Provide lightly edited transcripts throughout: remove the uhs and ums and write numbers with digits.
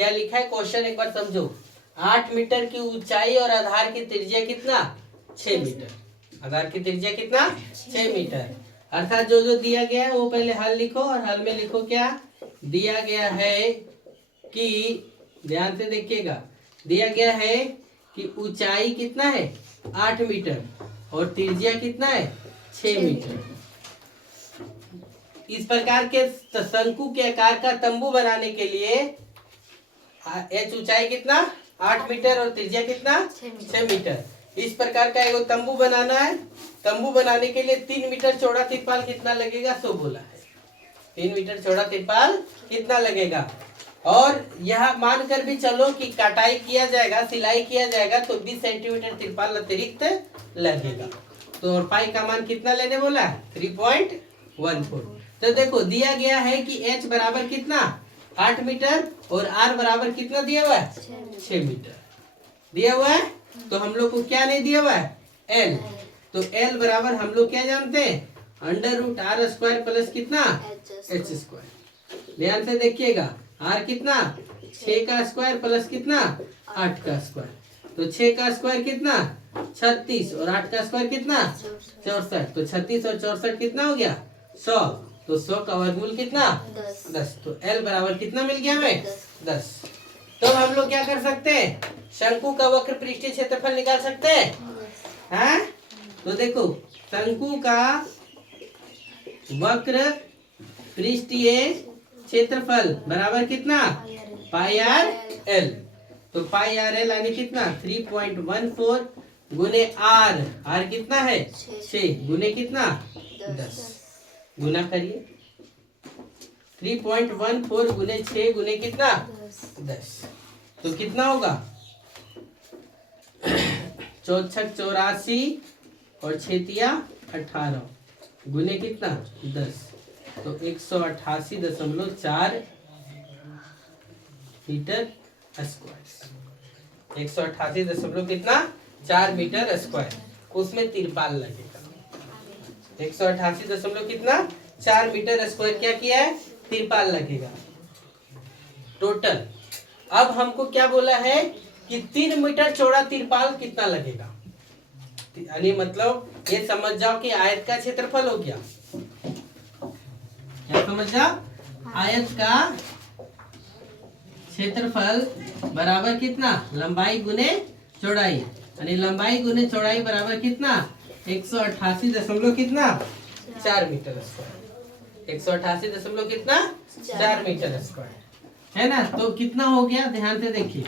क्या लिखा है क्वेश्चन एक बार समझो। 8 मीटर की ऊंचाई और आधार की त्रिज्या कितना 6 मीटर। आधार की त्रिज्या कितना 6 मीटर। अर्थात जो जो दिया गया है वो पहले हल लिखो और हल में लिखो क्या दिया गया है कि ध्यान से देखिएगा दिया गया है कि ऊंचाई कितना है 8 मीटर और त्रिज्या कितना है 6 मीटर। इस प्रकार के शंकु के आकार का तंबू बनाने के लिए एच ऊंचाई कितना 8 मीटर और त्रिज्या कितना 6 मीटर। इस प्रकार का एक तंबू बनाना है। तंबू बनाने के लिए 3 मीटर चौड़ा तिरपाल कितना लगेगा सो बोला है। 3 मीटर चौड़ा तिरपाल कितना लगेगा। और यह मानकर भी चलो कि कटाई किया जाएगा सिलाई किया जाएगा तो 20 सेंटीमीटर तिरपाल अतिरिक्त लगेगा। तो और पाई का मान कितना लेने बोला 3.14। तो देखो दिया गया है कि h बराबर कितना 8 मीटर और r बराबर कितना दिया हुआ है 6 मीटर दिया हुआ है। तो हम लोग को क्या नहीं दिया हुआ है l। तो l बराबर हम लोग क्या जानते हैं √r² प्लस कितना h²। ध्यान से देखिएगा r कितना 6 का स्क्वायर प्लस कितना 8 का स्क्वायर। तो 6 का स्क्वायर कितना 36 और 8 का स्क्वायर कितना 64। तो 36 और 64 कितना हो गया 100। तो 100 का वर्गमूल कितना 10। तो L बराबर कितना मिल गया हमें 10। तो हम लोग क्या कर सकते हैं शंकु का वक्र पृष्ठीय क्षेत्रफल निकाल सकते हैं। तो देखो शंकु का वक्र पृष्ठीय क्षेत्रफल बराबर कितना पाई आर एल। तो पाई आर एल यानी कितना 3.14 गुने आर कितना है 6 गुने कितना 10 गुना करिए 3.14 गुने 6 गुने कितना 10। तो कितना होगा 84 और 18 गुने कितना 10। तो 188.4 मीटर स्क्वायर 188 कितना 4 मीटर स्क्वायर उसमें तिरपाल लगेगा। 188 कितना 4 मीटर स्क्वायर क्या किया है तिरपाल लगेगा टोटल। अब हमको क्या बोला है कि 3 मीटर चौड़ा तिरपाल कितना लगेगा। यानी मतलब ये समझ जाओ कि आयत का क्षेत्रफल हो गया। क्या समझ जाओ आयत का क्षेत्रफल बराबर कितना लंबाई गुने चौड़ाई यानी लंबाई गुने चौड़ाई बराबर कितना 188 कितना 4 मीटर स्क्वायर 188 कितना 4 मीटर स्क्वायर है ना। तो कितना हो गया ध्यान से देखिए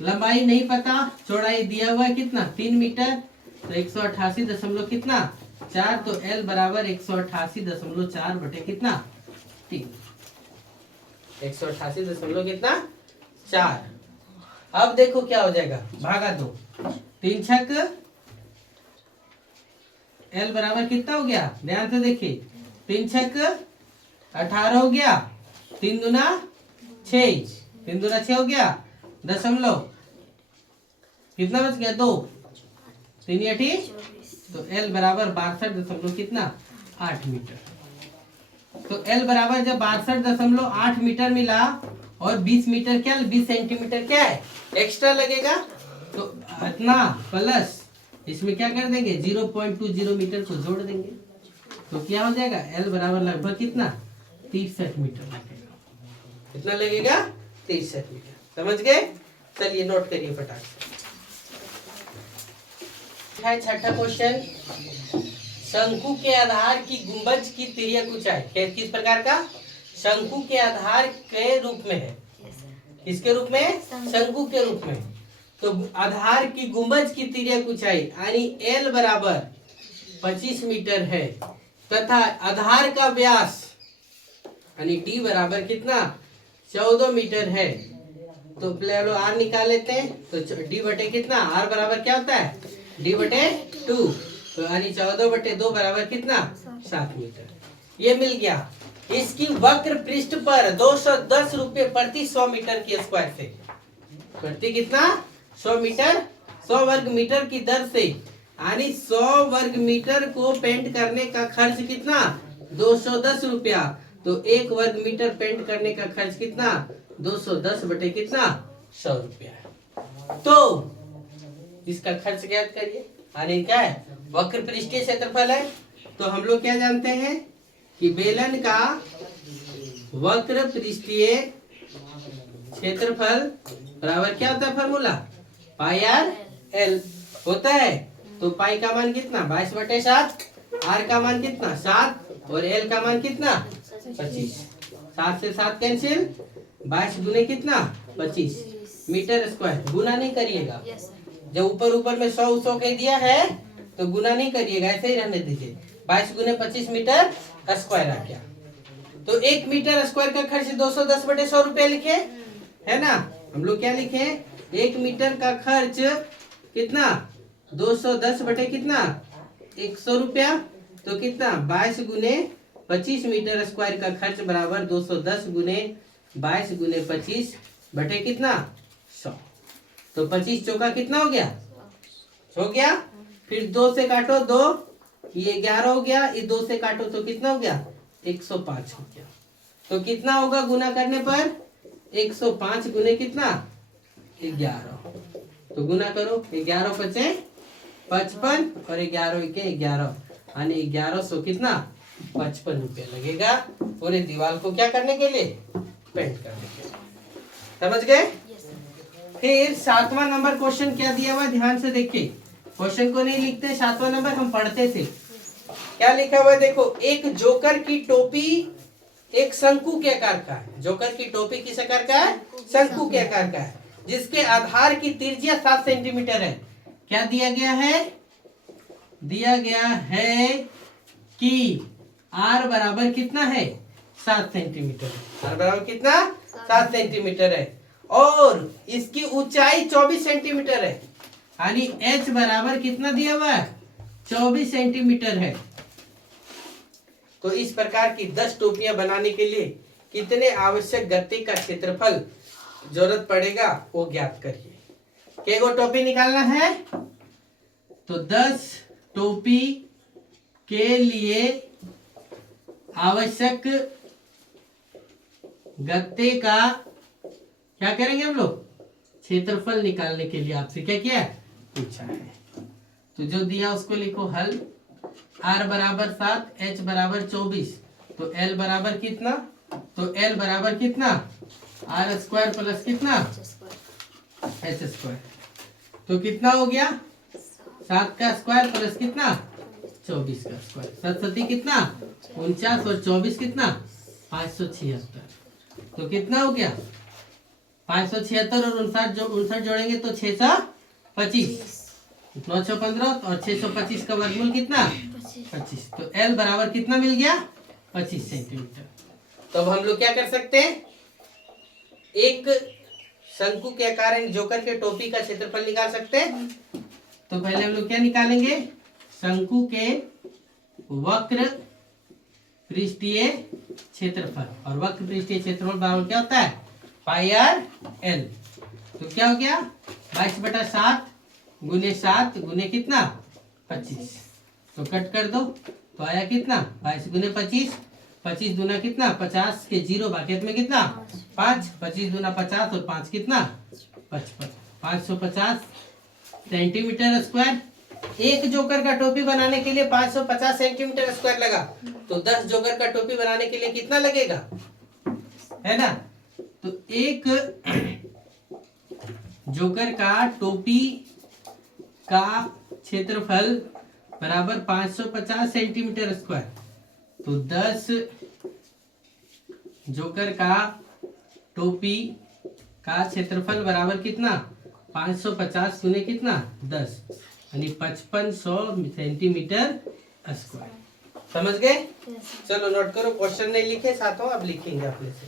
लंबाई नहीं पता चौड़ाई दिया हुआ है कितना 3 मीटर। तो 188 कितना 4। तो L बराबर 188.4 बटे कितना 3 188 कितना 4। अब देखो क्या हो जाएगा भागा 2 3 छक L बराबर कितना हो गया ध्यान से देखिए 3 छक 18 हो गया 3 दूना 6 हो गया दशमलव कितना बच गया 2 3 8। तो L बराबर 62 कितना 8 मीटर। तो L बराबर जब 62.8 मीटर मिला और 20 मीटर क्या 20 सेंटीमीटर क्या है एक्स्ट्रा लगेगा। तो इतना प्लस इसमें क्या कर देंगे 0.20 मीटर को जोड़ देंगे। तो क्या हो जाएगा L बराबर लगभग कितना 63 मीटर लगेगा। कितना लगेगा 63 मीटर। समझ गए। चलिए नोट करिए फटाक से। छठा क्वेश्चन शंकु के आधार की गुंबज की तिर्यक ऊंचाई किस प्रकार का शंकु के आधार के रूप में है। किसके रूप में शंकु के रूप में। तो आधार की गुंबज की तिर्यक ऊंचाई यानी L बराबर 25 मीटर है तथा आधार का व्यास यानी D बराबर कितना 14 मीटर है। तो पहले R निकाल लेते हैं। तो D बटे कितना R बराबर क्या होता है D बटे 2। तो यानी 14/2 बराबर कितना 7 मीटर। ये मिल गया। इसकी वक्र पृष्ठ पर 210 रुपये प्रति 100 मीटर की स्क्वायर से प्रति कितना 100 मीटर 100 वर्ग मीटर की दर से यानी 100 वर्ग मीटर को पेंट करने का खर्च कितना 210 रुपया। तो 1 वर्ग मीटर पेंट करने का खर्च कितना 210 बटे कितना 100 रुपया है। तो इसका खर्च ज्ञात करिए। यानी क्या है वक्र पृष्ठीय क्षेत्रफल है। तो हम लोग क्या जानते हैं कि बेलन का वक्र पृष्ठीय क्षेत्रफल बराबर क्या होता है फॉर्मूला पाई आर एल होता है। तो पाई का मान कितना 22/7, आर का मान कितना 7 और एल का मान कितना 25। 7 से 7 कैंसिल 22 गुने कितना 25 मीटर स्क्वायर। गुना नहीं करिएगा, जब ऊपर ऊपर में 100 कह दिया है तो गुना नहीं करिएगा, ऐसे ही रहने दीजिए। 22 गुने 25 मीटर स्क्वायर आ गया। तो 1 मीटर स्क्वायर का खर्च 210 बटे 100 रुपया लिखे है ना। हम लोग क्या लिखे 1 मीटर का खर्च कितना 210 बटे कितना 100 रुपया। तो कितना 22 गुने 25 मीटर स्क्वायर का खर्च बराबर 210 गुने 22 गुने 25 बटे कितना 100। तो 25 चौका कितना हो गया फिर 2 से काटो 2, ये 11 हो गया, ये 2 से काटो तो कितना हो गया 105 हो गया। तो कितना होगा गुना करने पर 105 गुने कितना 11। तो गुना करो 11 पचे 55 और 11 के 11 यानी 1100 कितना 55 रुपया लगेगा पूरे दीवार को क्या करने के लिए पेंट करने के लिए। समझ गए। फिर 7वां नंबर क्वेश्चन क्या दिया हुआ ध्यान से देखिए। क्वेश्चन को नहीं लिखते, 7वां नंबर हम पढ़ते थे। क्या लिखा हुआ है देखो, एक जोकर की टोपी एक शंकु के आकार का है। जोकर की टोपी किस आकार का है शंकु के आकार का है, जिसके आधार की त्रिज्या 7 सेंटीमीटर है। क्या दिया गया है कि आर बराबर कितना है 7 सेंटीमीटर। आर बराबर कितना 7 सेंटीमीटर है और इसकी ऊंचाई 24 सेंटीमीटर है। यानी एच बराबर कितना दिया हुआ है 24 सेंटीमीटर है। तो इस प्रकार की 10 टोपियां बनाने के लिए कितने आवश्यक गत्ते का क्षेत्रफल जरूरत पड़ेगा वो ज्ञात करिए। केगो टोपी निकालना है तो 10 टोपी के लिए आवश्यक गत्ते का क्या करेंगे हम लोग क्षेत्रफल निकालने के लिए आपसे क्या किया पूछा है। तो जो दिया उसको लिखो हल। आर बराबर 7, एच बराबर 24, तो एल बराबर कितना, तो एल बराबर कितना आर स्क्वायर प्लस कितना एच स्क्वायर। तो कितना हो गया 7 का स्क्वायर प्लस कितना 24 का स्क्वायर। 7 कितना 49 और 24 कितना 576। तो कितना हो गया 576 और 59 जोड़ेंगे तो 625, 915 और 625 का वर्गमूल कितना 25। तो L बराबर कितना मिल गया 25 सेंटीमीटर। तो अब हम लोग क्या कर सकते हैं, एक शंकु के आकार जोकर के टोपी का क्षेत्रफल निकाल सकते हैं। तो पहले हम लोग क्या निकालेंगे शंकु के वक्र पृष्ठीय क्षेत्रफल, और वक्र पृष्ठीय क्षेत्रफल बराबर क्या होता है पाई आर एल। तो क्या हो गया 22/7 गुने 7 गुने कितना 25। तो कट कर दो तो आया कितना 22 गुने 25, 25 दूना कितना 50 के 0 बाकी में कितना 5, 25 दूना 50 और 5 कितना 55, 550 सेंटीमीटर स्क्वायर। एक जोकर का टोपी बनाने के लिए 550 सेंटीमीटर स्क्वायर लगा, तो 10 जोकर का टोपी बनाने के लिए कितना लगेगा है ना। तो एक जोकर का टोपी का क्षेत्रफल बराबर 550 सेंटीमीटर स्क्वायर। तो 10 जोकर का टोपी का क्षेत्रफल बराबर कितना 550 गुने कितना 10 यानी 5500 सेंटीमीटर स्क्वायर। समझ गए। चलो नोट करो, क्वेश्चन नहीं लिखे साथों, अब लिखेंगे अपने से।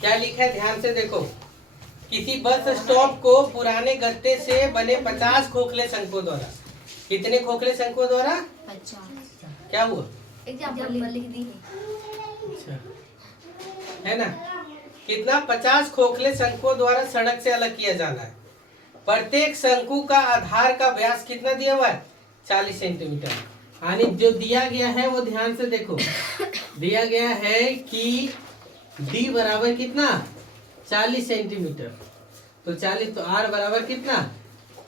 क्या लिखा है ध्यान से देखो, किसी बस स्टॉप को पुराने गत्ते से बने 50 खोखले शंकुओं द्वारा, कितने खोखले शंकुओं द्वारा 50। क्या हुआ एग्जाम्पल लिख दी अच्छा है ना, कितना 50 खोखले शंकुओं द्वारा सड़क से अलग किया जाना है। प्रत्येक शंकु का आधार का व्यास कितना दिया हुआ है 40 सेंटीमीटर। यानी जो दिया गया है वो ध्यान से देखो, दिया गया है कि डी बराबर कितना 40 सेंटीमीटर, तो 40 तो आर बराबर कितना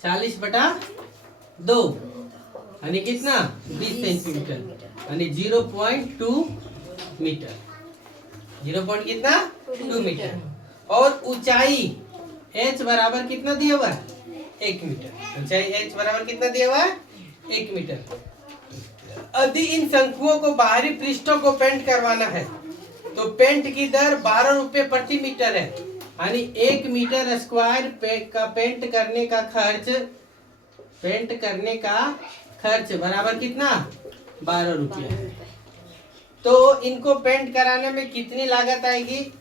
40/2 यानी कितना 20 सेंटीमीटर यानी 0.2 मीटर, 0. कितना 2 मीटर। और ऊंचाई h बराबर कितना दिया हुआ 1 मीटर, ऊंचाई h बराबर कितना दिया हुआ 1 मीटर। यदि इन शंकुओं को बाहरी पृष्ठों को पेंट करवाना है तो पेंट की दर 12 रुपए प्रति मीटर है, यानी 1 मीटर स्क्वायर का पेंट करने का खर्च बराबर कितना 12 रुपया। तो इनको पेंट कराने में कितनी लागत आएगी,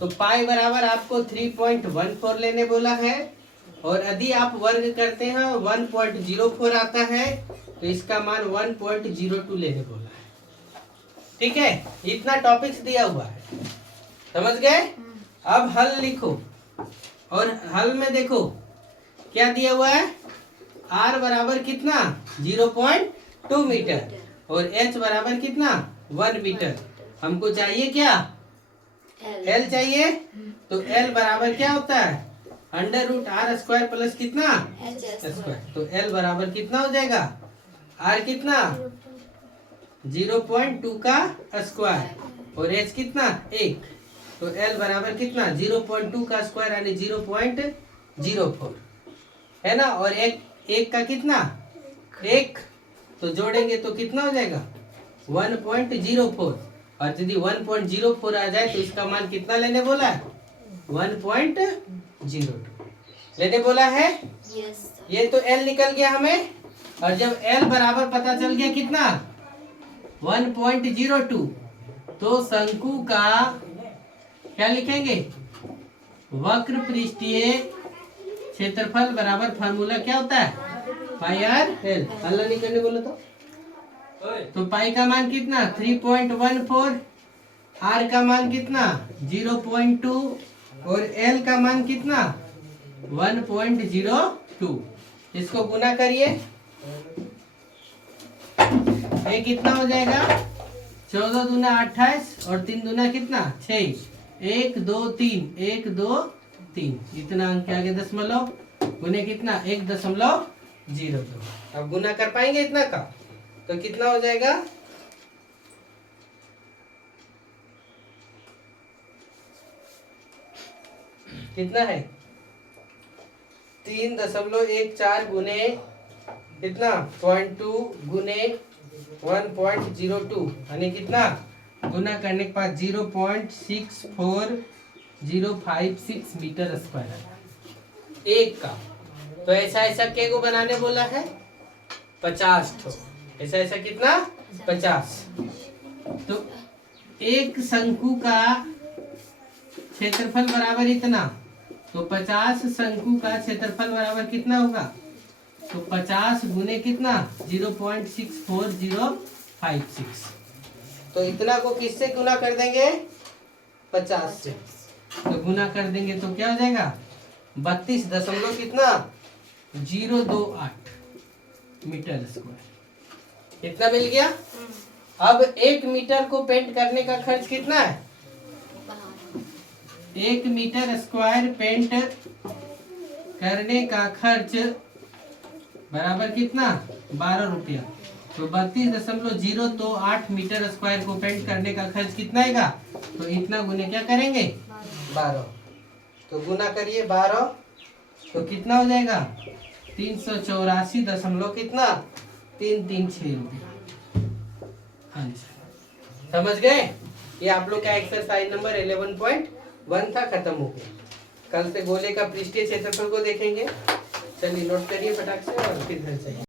तो पाई बराबर आपको 3.14 लेने बोला है, और यदि आप वर्ग करते हैं 1.04 आता है तो इसका मान 1.02 लेने बोला है। ठीक है, इतना टॉपिक्स दिया हुआ है, समझ गए। अब हल लिखो, और हल में देखो क्या दिया हुआ है, r बराबर कितना 0.2 मीटर और h बराबर कितना 1 मीटर। हमको चाहिए क्या l चाहिए, तो l बराबर क्या होता है √r² प्लस कितना स्क्वायर, तो l बराबर कितना हो जाएगा r कितना 0.2 का स्क्वायर और h कितना 1, तो l बराबर कितना 0.2 का स्क्वायर यानी 0.04 है ना, और एक का कितना 1, तो जोड़ेंगे तो कितना हो जाएगा 1.04, और यदि 1.04 आ जाए तो इसका मान कितना लेने बोला है 1.02 लेने बोला है। ये तो L निकल गया हमें, और जब L बराबर पता चल गया कितना 1.02, तो शंकु का क्या लिखेंगे वक्र पृष्ठीय क्षेत्रफल बराबर फार्मूला क्या होता है πr/l। अल्लाह निकलने बोलो तो पाई का मान कितना 3.14, आर का मान कितना 0.2 और एल का मान कितना 1.02। इसको गुना करिए, ये कितना हो जाएगा 14 दूना 28 और 3 दूना कितना 6, 1 2 3 1 2 3, इतना अंक के आगे दशमलव गुने कितना 1.02। अब गुना कर पाएंगे इतना का, तो कितना हो जाएगा कितना है 3.14 गुने कितना 0.2 गुने 1.02 यानी कितना गुना करने के बाद 0.64056 मीटर स्क्वायर एक का। तो ऐसा के को बनाने बोला है 50 ठो, ऐसा कितना 50। तो एक शंकु का क्षेत्रफल बराबर इतना, तो 50 शंकु का क्षेत्रफल बराबर कितना होगा, तो 50 गुने कितना 0.64056, तो इतना को किससे गुना कर देंगे 50 से, तो गुना कर देंगे तो क्या हो जाएगा 32 दशमलव कितना 028 मीटर स्क्वायर, इतना मिल गया। अब 1 मीटर को पेंट करने का खर्च कितना है, 1 मीटर स्क्वायर पेंट करने का खर्च बराबर कितना 12 रुपया, तो 32.028 मीटर स्क्वायर को पेंट करने का खर्च कितना आएगा, तो इतना गुने क्या करेंगे 12, तो गुना करिए 12, तो कितना हो जाएगा 384 दशमलव कितना 336 रुपया। समझ गए। ये आप लोग का एक्सरसाइज नंबर 11.1 था, खत्म हो गया। कल से गोले का पृष्ठीय क्षेत्रफल को देखेंगे। चलिए नोट करिए फटाक से और फिर घर चाहिए।